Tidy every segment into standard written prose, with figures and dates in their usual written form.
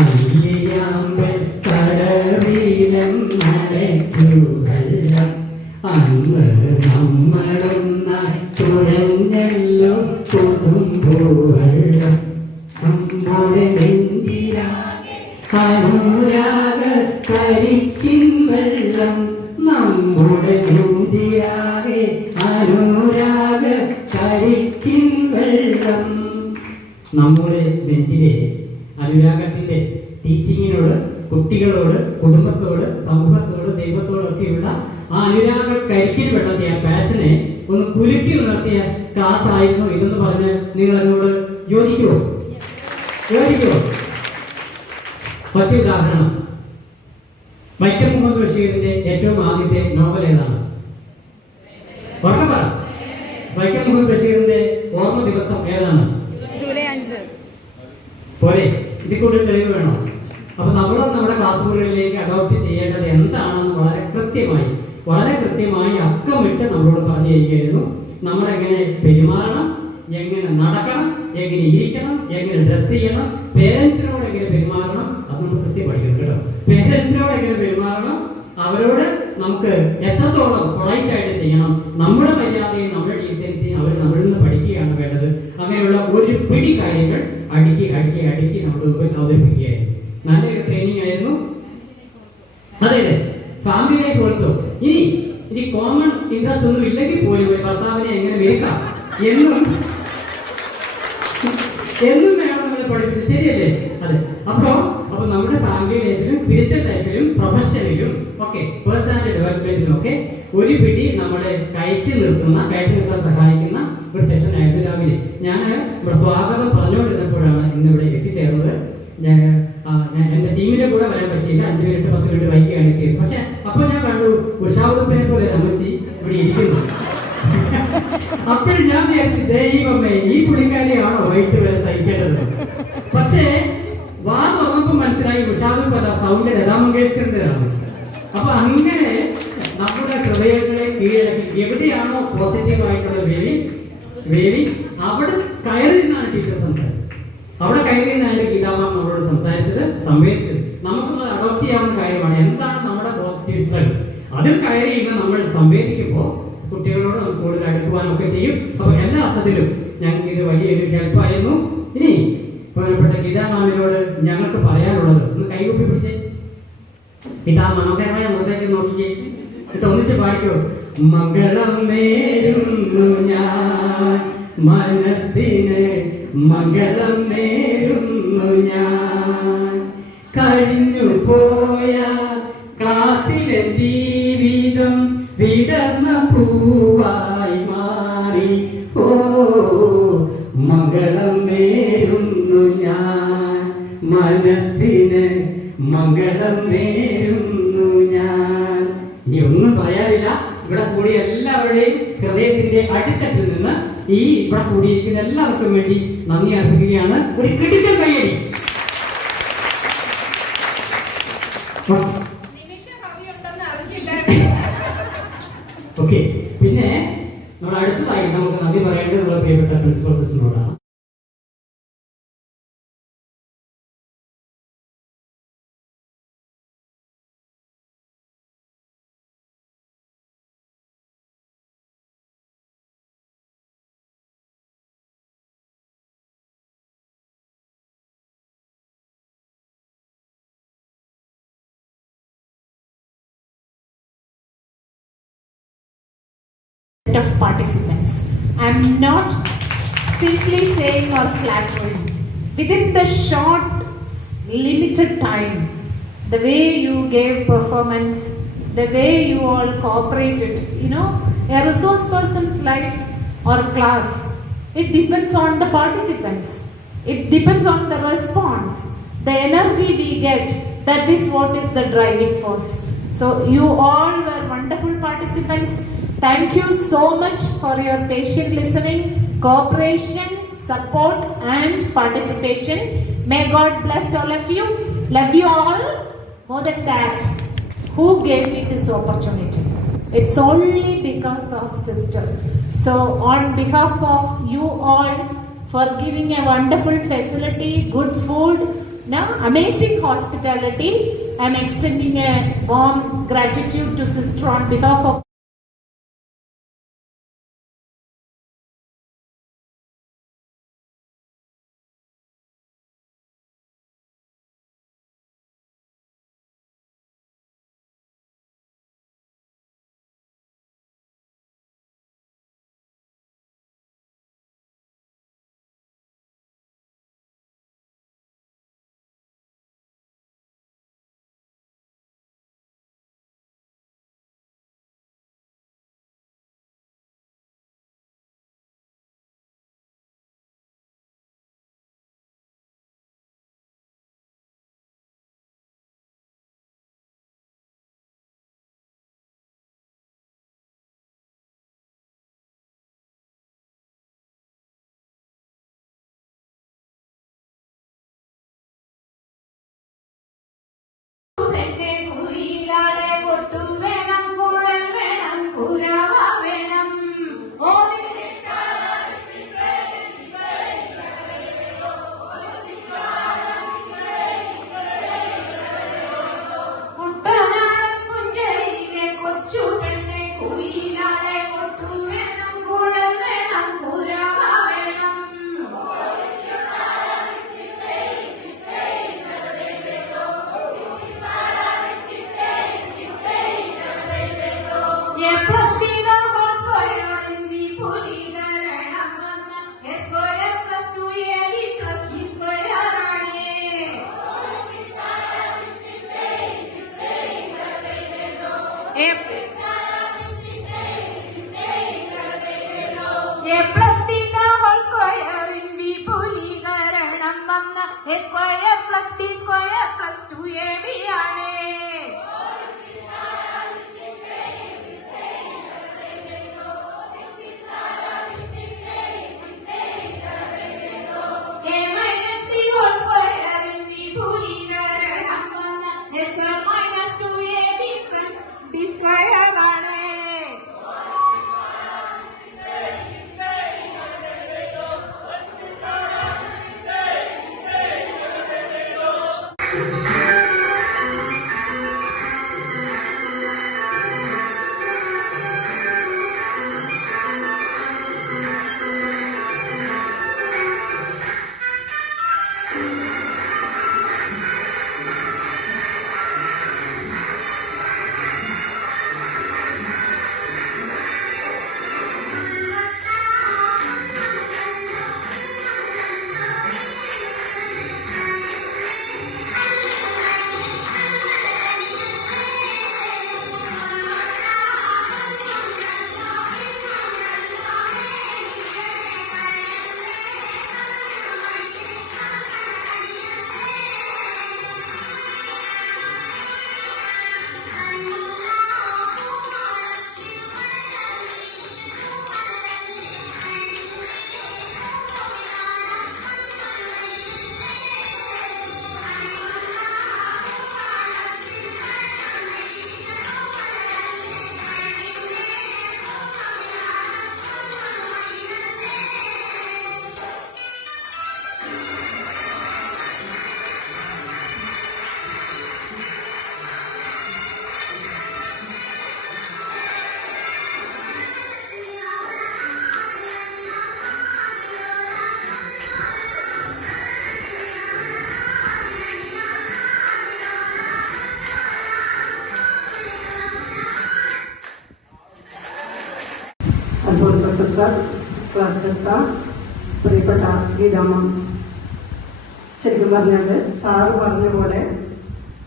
അയ്യാമ്പൽ കടവിലം നടക്കുവെള്ളം അന്ന് നമ്മളൊന്നായി തുഴഞ്ഞല്ലോ കൊടുമ്പോവെള്ളം നമ്മുടെ നെഞ്ചിലാകെ അനുരാഗ കരിക്കിൻ വെള്ളം നമ്മുടെ നെഞ്ചിലാകെ അനുരാഗ കരിക്കിൻ വെള്ളം. നമ്മുടെ നെഞ്ചിലെ അനുരാഗത്തിന്റെ ടീച്ചിങ്ങിനോട്, കുട്ടികളോട്, കുടുംബത്തോട്, സമൂഹത്തോട്, ദൈവത്തോടൊക്കെയുള്ള ആ അനുരാഗ കരിക്കിൻ വെള്ളത്തെ, ആ പാഷനെ ഒന്ന് കുലുക്കി ഉണർത്തിയ ക്ലാസ് ആയിരുന്നു ഇതെന്ന് പറഞ്ഞ് നിങ്ങൾ എന്നോട് യോജിക്കുമോ? മറ്റു ഉദാഹരണം, വൈക്കം മുഹമ്മദ് ബഷീറിന്റെ ഏറ്റവും ആദ്യത്തെ നോവൽ ഏതാണ്? ഓർമ്മ പറ. വൈക്കം മുഹമ്മദ് ബഷീറിന്റെ ഓർമ്മ ദിവസം ഏതാണ്? ജൂലൈ 5. പോലെ ഇതിൽ കൂടുതൽ തെളിവ് വേണോ? അപ്പൊ നമ്മൾ നമ്മുടെ ക്ലാസ്സുകളിലേക്ക് അഡോപ്റ്റ് ചെയ്യേണ്ടത് എന്താണെന്ന് വളരെ കൃത്യമായി അക്കമിട്ട് നമ്മളോട് പറഞ്ഞു തരികയായിരുന്നു. നമ്മളെങ്ങനെ പെരുമാറണം, എങ്ങനെ നടക്കണം, എങ്ങനെ ഇരിക്കണം, എങ്ങനെ ഡ്രസ് ചെയ്യണം, പേരൻസിനോട് എങ്ങനെ പെരുമാറണം, അത് നമുക്ക് കൃത്യം പഠിക്കണം കേട്ടോ. പേരൻസിനോട് എങ്ങനെ പെരുമാറണം, അവരോട് നമുക്ക് എത്രത്തോളം പൊളൈറ്റ് ആയിട്ട് ചെയ്യണം, നമ്മുടെ മര്യാദയും നമ്മുടെ ഡീസൻസിയും അവർ നമ്മളിൽ നിന്ന് പഠിക്കുകയാണ് വേണ്ടത്. അങ്ങനെയുള്ള ഒരു പിടി കാര്യങ്ങൾ അടുക്കി നമ്മുടെ മുമ്പിൽ അവതരിപ്പിക്കുകയായിരുന്നു. നല്ലൊരു ട്രെയിനിങ് ആയിരുന്നു. അതെ, ഫാമിലി ലൈഫ് ഓൾസോ. ഇനി കോമൺ ഇൻട്രസ്റ്റ് ഒന്നും ഇല്ലെങ്കിൽ പോലും ഭർത്താവിനെ എങ്ങനെ വേക്കാം എന്നും വേണം നമ്മൾ പഠിപ്പിച്ചത്. ശരിയല്ലേ? അതെ. അപ്പൊ നമ്മുടെ ഫാമിലി ലൈഫിലും സ്പിരിച്വൽ ലൈഫിലും പ്രൊഫഷനിലും ഒക്കെ പേഴ്സണാലിറ്റി ഡെവലപ്മെന്റിലും ഒക്കെ ഒരു പിടി നമ്മളെ കയറ്റി നിർത്താൻ സഹായിക്കുന്ന ഒരു സെഷൻ ആയിരുന്നു രാവിലെ. ഞാൻ ഇവിടെ സ്വാഗതം പറഞ്ഞുകൊണ്ടിരുന്നപ്പോഴാണ് ഇന്നിവിടെ എത്തിച്ചേർന്നത്. എന്റെ ടീമിന്റെ കൂടെ വരാൻ പറ്റിയില്ല. 5 മിനിറ്റ് 10 മിനിറ്റ് വൈകിയാണ് എത്തിയത്. പക്ഷെ അപ്പൊ ഞാൻ കണ്ടു ഉഷാവുദ്ദീനെ പോലെ അമ്മച്ചി ഇവിടെ ഇരിക്കുന്നു. അപ്പോൾ ഞാൻ വിചാരിച്ചു, ദൈവമേ, ഈ പുള്ളിക്കാരിയാണോ വൈകിട്ട് വരെ സഹിക്കേണ്ടത്? പക്ഷേ വാ തുറന്നപ്പോ മനസ്സിലായി ഉഷാവുദ്ദീൻ സൗണ്ട് ലതാ മങ്കേഷ്കറിന്റെതാണ്. അപ്പൊ അങ്ങനെ നമ്മുടെ ഹൃദയങ്ങളെ കീഴടക്കി എവിടെയാണോ പോസിറ്റീവ് ആയിട്ടുള്ള വേവി അവിടെ കയറി നിന്നാണ് ടീച്ചർ സംസാരിച്ചത്. അവിടെ കയറി നിന്നാണ് ഗീതാമാം നമ്മളോട് സംവേദിച്ചത്. നമുക്കൊന്ന് അഡോപ്റ്റ് ചെയ്യാവുന്ന കാര്യമാണ്. എന്താണ് നമ്മുടെ പോസിറ്റീവ് സ്ട്രെങ്ത്? അതിൽ കയറി ഇന്ന് നമ്മൾ സംവേദിക്കുമ്പോൾ കുട്ടികളോട് നമുക്ക് കൂടുതൽ അടുക്കുവാനൊക്കെ ചെയ്യും. അപ്പൊ എല്ലാ അർത്ഥത്തിലും ഞങ്ങൾക്ക് ഇത് വലിയൊരു ഹെൽപ്പായിരുന്നു. ഇനി ബഹുമാനപ്പെട്ട ഗീതാമാമിനോട് ഞങ്ങൾക്ക് പറയാനുള്ളത് ഒന്ന് കൈകൂപ്പി പിടിച്ചേ. ഗീതാ മനോഹരമായ മുഖത്തേക്ക് നോക്കിക്കേ, എന്നിട്ട് ഒന്നിച്ച് പാടിക്കോ. മംഗളം നേരുന്നു ഞാൻ മനസ്സിന്, മംഗളം നേരുന്നു ഞാൻ. കഴിഞ്ഞു പോയ ക്ലാസ്സിലെ ജീവിതം വിടർന്ന പൂവായി മാറി. ഓ മംഗളം നേരുന്നു ഞാൻ മനസ്സിന്, മംഗളം നേരുന്നു ഞാൻ. ഇനി ഒന്നും പറയാനില്ല. ഇവിടെ കൂടിയ എല്ലാവരുടെയും ഹൃദയത്തിന്റെ അടിത്തട്ടിൽ നിന്ന് ഇവിടെ കൂടിയിരിക്കുന്ന എല്ലാവർക്കും വേണ്ടി നന്ദി അർപ്പിക്കുകയാണ്. ഒരു ക്രിട്ടിക്കൽ കയ്യടി. ഓക്കെ, പിന്നെ നമ്മൾ അടുത്തതായി നമുക്ക് നന്ദി പറയേണ്ടത് നമ്മുടെ പ്രിയപ്പെട്ട principal സിസ്റ്ററിനോടാണ്. Of participants. I am not simply saying or flattering. Within the short, limited time, the way you gave performance, the way you all cooperated, a resource person's life or class, it depends on the participants. It depends on the response. The energy we get, that is what is the driving force. So you all were wonderful participants. Thank you so much for your patient listening, cooperation, support and participation. May God bless all of you. Love you all. More than that, who gave me this opportunity? It's only because of sister. So on behalf of you all for giving a wonderful facility, good food, Now, amazing hospitality. I am extending a warm gratitude to sister on behalf of A square plus B square plus 2AB ആണ്. A minus B whole square in വിപുലീകരണം വന്ന് A square minus 2AB plus B square ആണ്. Alphonsa sister, class എടുത്ത പ്രിയപ്പെട്ട ഗീതാമ്മ, ശരിക്കും പറഞ്ഞാൽ sir പറഞ്ഞ പോലെ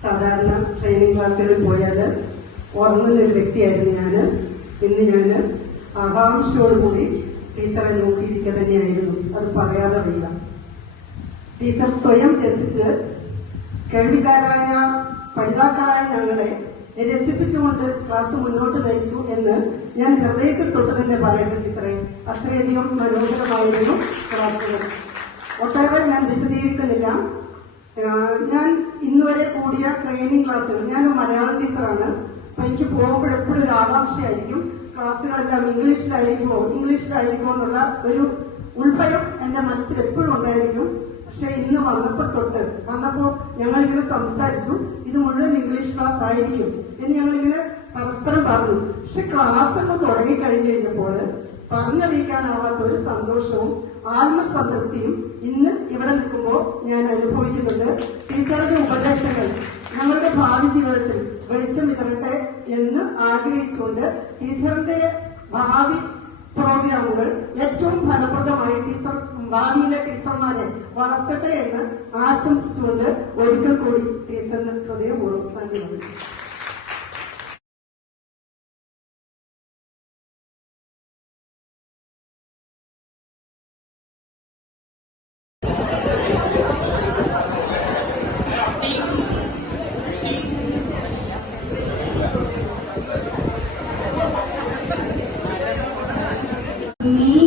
സാധാരണ ട്രെയിനിങ് ക്ലാസ്സുകളിൽ പോയാൽ ഉറങ്ങുന്നൊരു വ്യക്തിയായിരുന്നു ഞാൻ. ഇന്ന് ഞാൻ ആകാംക്ഷയോടുകൂടി ടീച്ചറെ നോക്കിയിരിക്കുക തന്നെയായിരുന്നു. അത് പറയാതെ വയ്യ. ടീച്ചർ സ്വയം രസിച്ച് കേൾവിക്കാരായ പഠിതാക്കളായ ഞങ്ങളെ രസിപ്പിച്ചുകൊണ്ട് ക്ലാസ് മുന്നോട്ട് നയിച്ചു എന്ന് ഞാൻ ഹൃദയത്തിൽ തൊട്ട് തന്നെ പറയട്ടെ ടീച്ചറെ. അത്രയധികം മനോഹരമായിരുന്നു ക്ലാസ്സുകൾ. ഒട്ടേറെ ഞാൻ വിശദീകരിക്കുന്നില്ല. ഞാൻ ഇന്നുവരെ കൂടിയ ട്രെയിനിങ് ക്ലാസ്സുകൾ, ഞാൻ മലയാളം ടീച്ചറാണ്. അപ്പൊ എനിക്ക് പോകുമ്പോഴെപ്പോഴും ഒരു ആകാംക്ഷയായിരിക്കും, ക്ലാസ്സുകളെല്ലാം ഇംഗ്ലീഷിലായിരിക്കുമോ എന്നുള്ള ഒരു ഉൾഭയം എന്റെ മനസ്സിൽ എപ്പോഴും ഉണ്ടായിരിക്കും. പക്ഷെ ഇന്ന് വന്നപ്പോ ഞങ്ങളിങ്ങനെ സംസാരിച്ചു, ഇത് മുഴുവൻ ഇംഗ്ലീഷ് ക്ലാസ് ആയിരിക്കും എന്ന് ഞങ്ങളിങ്ങനെ പരസ്പരം പറഞ്ഞു. പക്ഷെ ക്ലാസ് ഒന്ന് തുടങ്ങിക്കഴിഞ്ഞു കഴിഞ്ഞപ്പോൾ പറഞ്ഞറിയിക്കാനാവാത്ത ഒരു സന്തോഷവും ആത്മസംതൃപ്തിയും ഇന്ന് ഇവിടെ നിൽക്കുമ്പോൾ ഞാൻ അനുഭവിക്കുന്നുണ്ട്. ടീച്ചറുടെ ഉപദേശങ്ങൾ ഞങ്ങളുടെ ഭാവി ജീവിതത്തിൽ വെളിച്ചം വിതരട്ടെ എന്ന് ആഗ്രഹിച്ചുകൊണ്ട് ടീച്ചറിന്റെ ഭാവി പ്രോഗ്രാമുകൾ ഏറ്റവും ഫലപ്രദമായി ഭാവിയിലെ ടീച്ചർമാരെ വളർത്തട്ടെ എന്ന് ആശംസിച്ചുകൊണ്ട് ഒരിക്കൽ കൂടി ടീച്ചറിന് ഹൃദയപൂർവ്വം നന്ദി പറയുന്നു. Me